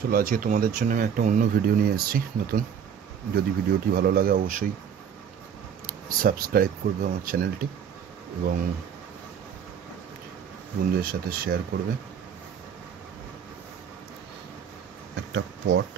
চলো আজকে তোমাদের জন্য আমি একটা অন্য ভিডিও নিয়ে এসেছি নতুন। যদি ভিডিওটি ভালো লাগে অবশ্যই সাবস্ক্রাইব করবে আমার চ্যানেলটি এবং বন্ধুদের সাথে শেয়ার করবে। একটা পট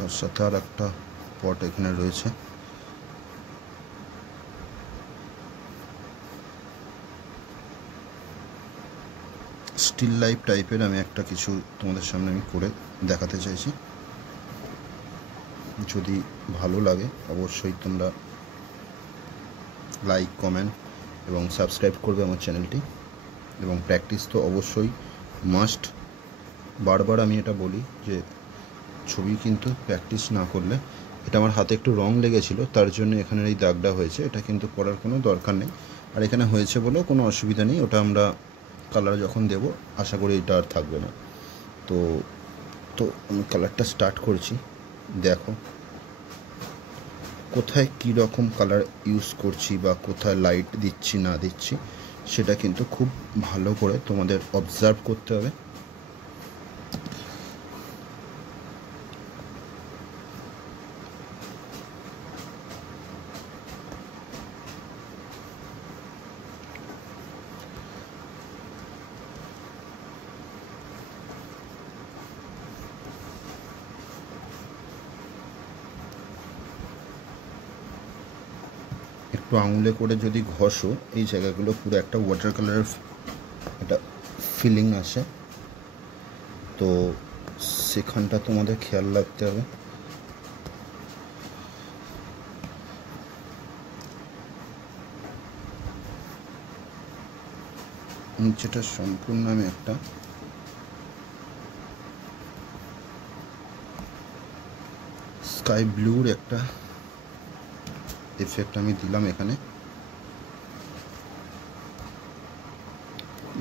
তার সাথে আর একটা পট এখানে রয়েছে। স্টিল লাইফ টাইপের আমি একটা কিছু তোমাদের সামনে আমি করে দেখাতে চাইছি। যদি ভালো লাগে অবশ্যই তোমরা লাইক কমেন্ট এবং সাবস্ক্রাইব করবে আমার চ্যানেলটি। এবং প্র্যাকটিস তো অবশ্যই মাস্ট। বারবার আমি এটা বলি যে ছবি কিন্তু প্র্যাকটিস না করলে, এটা আমার হাতে একটু রং লেগেছিল তার জন্য এখানে এই দাগটা হয়েছে, এটা কিন্তু করার কোনো দরকার নেই। আর এখানে হয়েছে বলেও কোনো অসুবিধা নেই, ওটা আমরা কালার যখন দেব আশা করি এটা আর থাকবে না। তো আমি কালারটা স্টার্ট করছি। দেখো কোথায় কী রকম কালার ইউজ করছি বা কোথায় লাইট দিচ্ছি না দিচ্ছি সেটা কিন্তু খুব ভালো করে তোমাদের অবজার্ভ করতে হবে। একটু আঙুলে করে যদি ঘষো এই জায়গাগুলো পুরো একটা ওয়াটার কালারের একটা ফিলিং আসে, তো সেখানটা তোমাদের খেয়াল রাখতে হবে। নিচেটা সম্পূর্ণ আমি একটা স্কাই ব্লুর একটা এফেক্ট আমি দিলাম এখানে,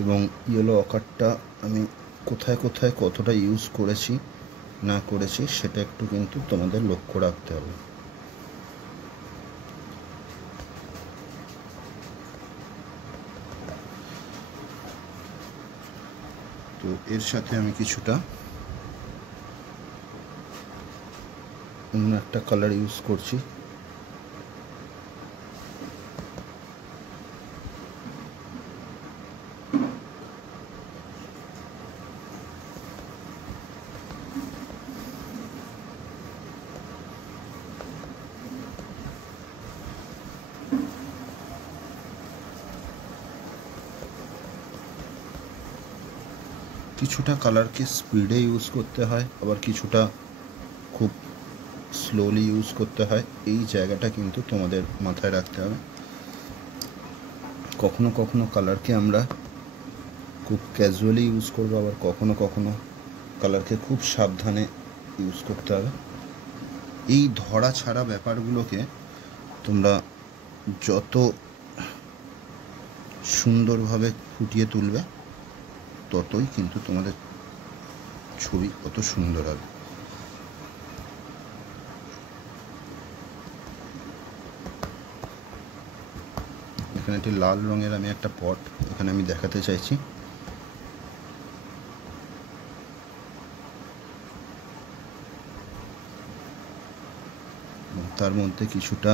এবং ইয়েলো অকারটা আমি কোথায় কোথায় কতটা ইউজ করেছি না করেছি সেটা একটু কিন্তু তোমাদের লক্ষ্য রাখতে হবে। তো এর সাথে আমি কিছুটা অন্য একটা কালার ইউজ করছি। কিছুটা কালারকে স্পিডে ইউজ করতে হয়, আবার কিছুটা খুব স্লোলি ইউজ করতে হয়। এই জায়গাটা কিন্তু তোমাদের মাথায় রাখতে হবে। কখনো কখনো কালারকে আমরা খুব ক্যাজুয়ালি ইউজ করবো, আবার কখনো কখনো কালারকে খুব সাবধানে ইউজ করতে হবে। এই ধরা ছাড়া ব্যাপারগুলোকে তোমরা যত সুন্দরভাবে ফুটিয়ে তুলবে ততই কিন্তু তোমাদের ছবি কত সুন্দর হবে। এখানে একটি লাল রঙের আমি একটা পট এখানে আমি দেখাতে চাইছি। তার মধ্যে কিছুটা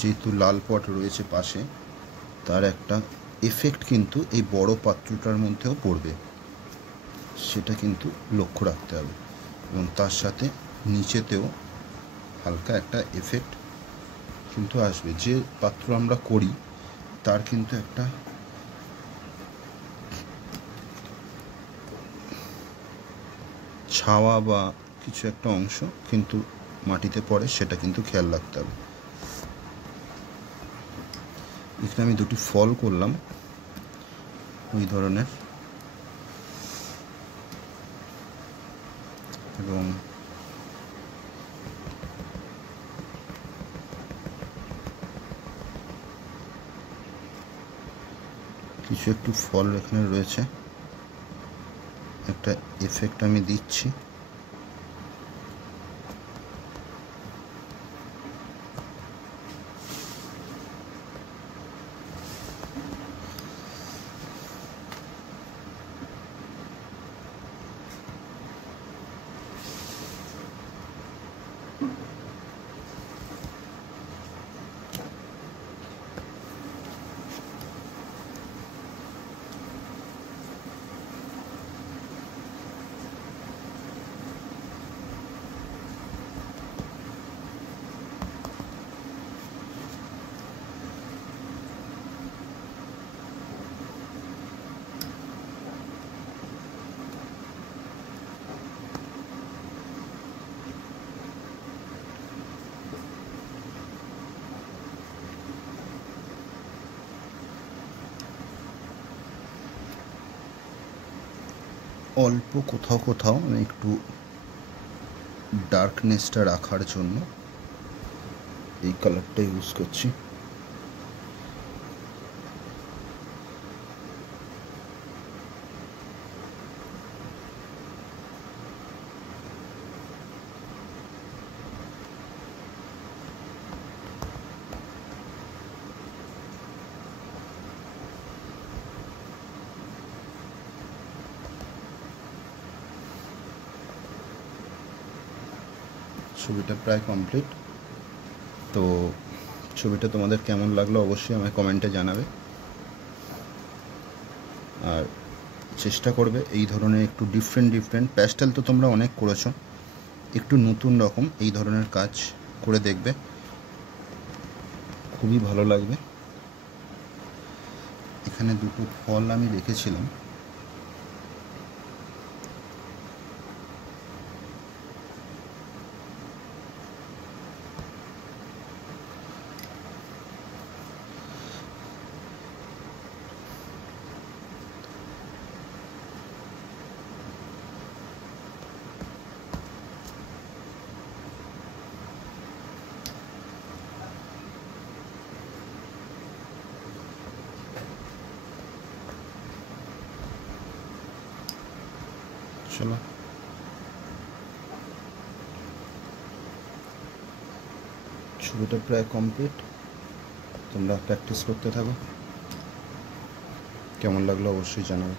যেহেতু লাল পট রয়েছে পাশে, তার একটা এফেক্ট কিন্তু এই বড় পাত্রটার মধ্যেও পড়বে, সেটা কিন্তু লক্ষ্য রাখতে হবে। এবং তার সাথে নিচেতেও হালকা একটা এফেক্ট কিন্তু আসবে। যে পাত্র আমরা করি তার কিন্তু একটা ছাওয়া বা কিছু একটা অংশ কিন্তু মাটিতে পড়ে, সেটা কিন্তু খেয়াল রাখতে হবে। এখানে আমি দুটি ফল করলাম ওই ধরনের, এবং কিছু একটু ফল এখানে রয়েছে, একটা এফেক্ট আমি দিচ্ছি। অল্প কোথাও কোথাও আমি একটু ডার্কনেসটা রাখার জন্য এই কালারটা ইউজ করছি। ছবিটা প্রায় কমপ্লিট। তো ছবিটা তোমাদের কেমন লাগলো অবশ্যই আমায় কমেন্টে জানাবে, আর চেষ্টা করবে এই ধরনের একটু ডিফারেন্ট প্যাস্টেল তো তোমরা অনেক করেছো, একটু নতুন রকম এই ধরনের কাজ করে দেখবে, খুবই ভালো লাগবে। এখানে দুটো ফল আমি রেখেছিলাম, চলো ছবিটা প্রায় কমপ্লিট, তোমরা প্র্যাকটিস করতে থাকো, কেমন লাগলো অবশ্যই জানাবে।